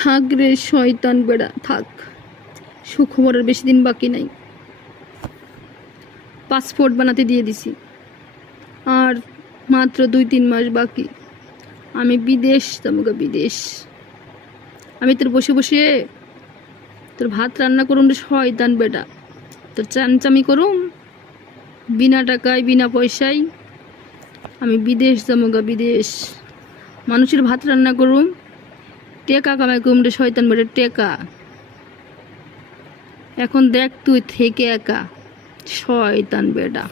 থাক রে শয়তান বেড়া থাক, সুখবরের বেশি দিন বাকি নাই। পাসপোর্ট বানাতে দিয়ে দিছি, আর মাত্র 2-3 মাস বাকি। আমি বিদেশ যাবো, বিদেশ। আমি তোর বসে বসে তোর ভাত রান্না করুম রে শয়তান বেটা, তোর চামচামি করুম বিনা টাকায় বিনা পয়সায়। আমি বিদেশ যাবো, বিদেশ। মানুষের ভাত রান্না করুম, টেকা কামাই করুম রে শয়তান বেটা, টেকা। এখন দেখ তুই থেকে একা শয়তান বেটা।